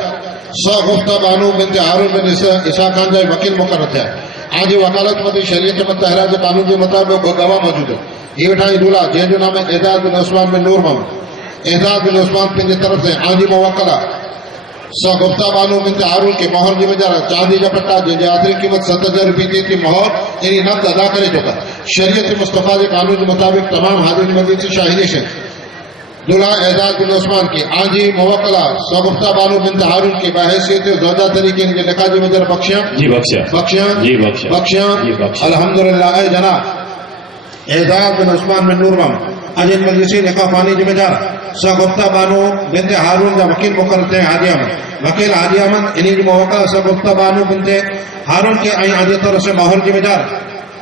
گفتہ بانو بنت ہارون بن عیسیٰ خان جائی وکیل مقرر تھے. آج وکالت مت شریعت متحرہ کے قانون کے مطابق گواہ موجود ہے. یہ مٹھائی دولہا جو نام ہے اعزاز بن عثمان بن نور محمد. اعزاز بن عثمان کی طرف سے آج موکلہ گفتہ بانو بنت ہارون کے مہر ذمہ دار چاندی کا پٹا جن کی آخری قیمت 7,000 روپیہ تھی مہر انہیں نقد ادا کرے چکا. شریعت مصطفیٰ کے قانون کے مطابق تمام حاضرین مزید سے شاہدی سے دولہا اعزاز بن عثمان کی آج موکلہ گفتہ بانو بنت ہارون کی بحیثیت زوجہ طریقے کے نکاح ذمہ دار بخشیاں الحمدللہ. اے جناب اعزاز بن عثمان بن نور محمد عاجل مجلسی نکاح خوانی ذمہ دار گفتہ بانو بنت ہارون کا وکیل مقرر تھے حاجی احمد. وکیل حاجی احمد انہی جو موکلہ گفتہ بانو بنت ہارون کے آئی آج طرف سے مہر ذمہ دار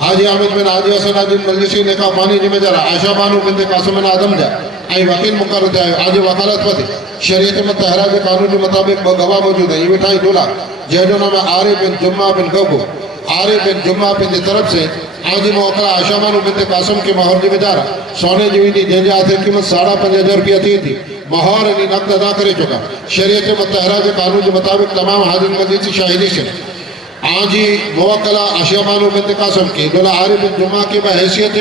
حاجی عامد بن حاجی حسن حاجی مجلسی نکاح خوانی ذمہ دار عائشہ بانو بنت قاسم بن آدم جا ای وکیل مقرر تھا آج وکالت پتے شریعت متحرہ کے قانون کے مطابق گواہ موجود ہے یہ بٹھائی دولا جہجو نام عارف بن جمعہ بن گبو عارف بن جمعہ بن کی طرف سے آج موقع عائشہ بانو بنت قاسم کے مہر ذمہ دار سونے جوی دی جنجا آخر قیمت 5,500 روپیہ تھی مہر یعنی نقد ادا کرے چکا شریعت متحرہ کے قانون کے مطابق تمام حاضر مجلس کی شاہدی سے آجی موکلہ عائشہ بانو بنت قاسم کی دولا عارف بن جمعہ کی بحیثیت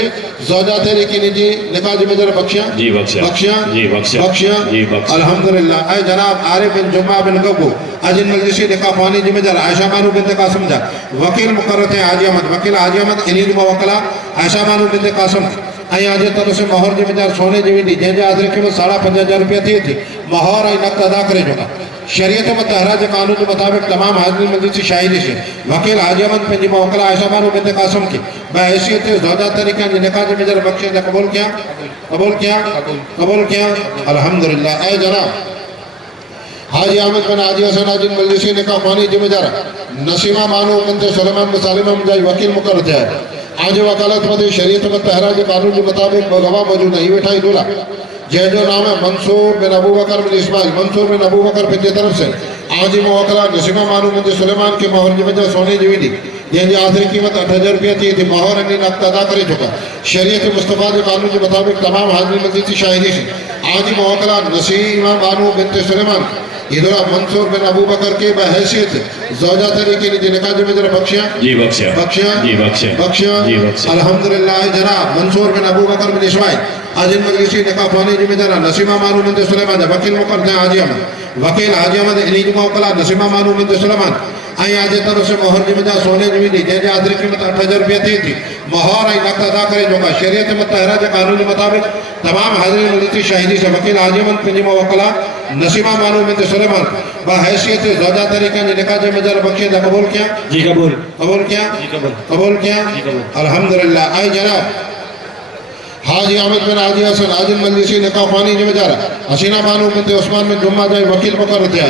زوجہ تھے لیکن جی نکاح ذمہ دار بخشیاں جی بخشیاں بخشیاں جی بخشیاں بخشیاں جی بخشیاں الحمدللہ اے جناب عارف بن جمعہ بن گبو اجن مجلسی نکاح خوانی ذمہ دار عائشہ بانو بنت قاسم جا وکیل مقرر تھے حاجی احمد وکیل حاجی احمد انہی موکلہ عائشہ بانو بنت قاسم ای آج طرف سے مہر ذمہ دار سونے جوی دی جنجا آخر قیمت 5,500 روپیہ تھی مہر ای نقد ادا کرے چکا شریعت متحرہ کے قانون کے مطابق تمام حاضرین مجلس کی شاہدی سے وکیل حاجی احمد پنجی موکلہ عائشہ بانو بنت قاسم کی بحیثیت زوجہ طریقہ نکاح ذمہ دار بخشیاں نے قبول کیا قبول کیا الحمدللہ اے جناب حاجی احمد بن حاجی حسن حاجی مجلسی نکاح خوانی ذمہ دار نسیمہ بانو بنت سلیمان مسالمہ مجائی وکیل مقرر تھے آج وکالت پتے شریعت متحرہ کے قانون کے مطابق گواہ موجود ہے یہ بٹھائی دولا جہجو نام ہے منصور بن ابو بکر بن اسماعیل منصور بن ابو بکر بن کی طرف سے آج موکلہ نسیمہ بانو بنت سلیمان کے مہر ذمہ دار سونے جوی دی جن آخری قیمت 8,000 روپیہ تھی مہر یعنی نقد ادا کرے چکا شریعت مصطفیٰ کے قانون کے مطابق تمام حاضرین مجلس کی شاہدی سے آج موکلہ نسیمہ بانو بنت سلیمان ادھر منصور بن ابو بکر کے بحیثیت زوجہ طریقے نے نکاح ذمہ دار بخشیاں جی بخشیاں بخشیاں جی بخشیاں بخشیاں جی بخشیاں الحمدللہ جناب منصور بن ابو بکر بن اسماعیل آج مجلسی نکاح خوانی ذمہ دار نسیمہ بانو بنت سلیمان وکیل مقرر تھے حاجی احمد وکیل حاجی احمد انہی موکلہ نسیمہ بانو بنت سلیمان ای آج طرف سے مہر ذمہ دار سونے جوی دی جنجا آخری قیمت 8,000 روپیہ تھی مہر ای نقد ادا کرے چکا شریعت متحرہ کے قانون کے مطابق تمام حاضرین مجلس کی شاہدی سے وکیل حاجی احمد پنجی موکلہ نسیمہ بانو بنت سلیمان بحیثیت زوجہ طریقہ نے نکاح ذمہ دار بخشیاں نے قبول کیا جی قبول قبول کیا جی قبول قبول کیا الحمدللہ اے جناب حاجی احمد بن حاجی حسن حاجی مجلسی نکاح خوانی ذمہ دار حسینہ بانو بنت عثمان بن جمعہ جائے وکیل مقرر تھے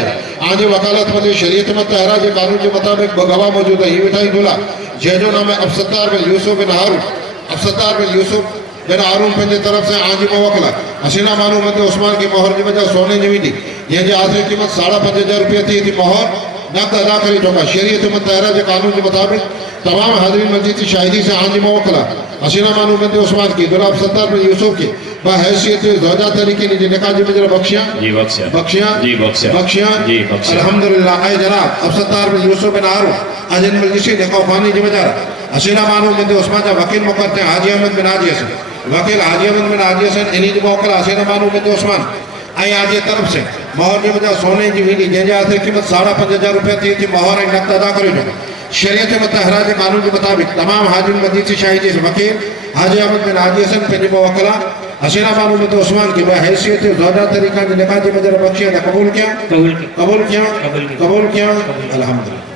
آج وکالت پتے شریعت متحرہ کے قانون کے مطابق گواہ موجود ہے یہ بٹھائی دولا جہجو نام ہے عبدالستار بن یوسف بن ہارون عبدالستار بن یوسف بن ہارون پنجی طرف سے آج موکلہ حسینہ بانو بنت عثمان کی مہر ذمہ دار سونے جوی دی یہ آخری قیمت 5,500 روپیہ تھی مہر نقد ادا کرے چکا شریعت متحرہ کے قانون کے مطابق تمام حاضرین مجلس کی شاہدی سے آج موکلہ حسینہ بانو بنت عثمان کی دولہ عبدالستار بن یوسف کی بحیثیت زوجہ طریقے نے نکاح ذمہ دار بخشیاں جی بخشیاں بخشیاں جی بخشیاں بخشیاں جی بخشیاں الحمدللہ اے جناب عبدالستار بن یوسف بن ہارون اجن مجلسی نکاح خوانی ذمہ دار حسینہ بانو بنت عثمان کا وکیل مقرر تھے حاجی احمد بن حاجی حسن وکیل حاجی احمد بن حاجی حسن انہی موکلہ حسینہ بانو بنت عثمان ای آج طرف سے مہر ذمہ دار سونے جوی دی جنجا آخری قیمت 5,500 روپیہ تھی مہر ای نقد ادا کرے چکا شریعت متحرہ کے قانون کے مطابق تمام حاضرین مجلس کی شاہدی سے وکیل حاجی احمد بن حاجی حسن پنجی موکلہ حسینہ بانو بنت عثمان کی بحیثیت زوجہ طریقہ نے نکاح ذمہ دار بخشیاں نے قبول کیا قبول کیا الحمدللہ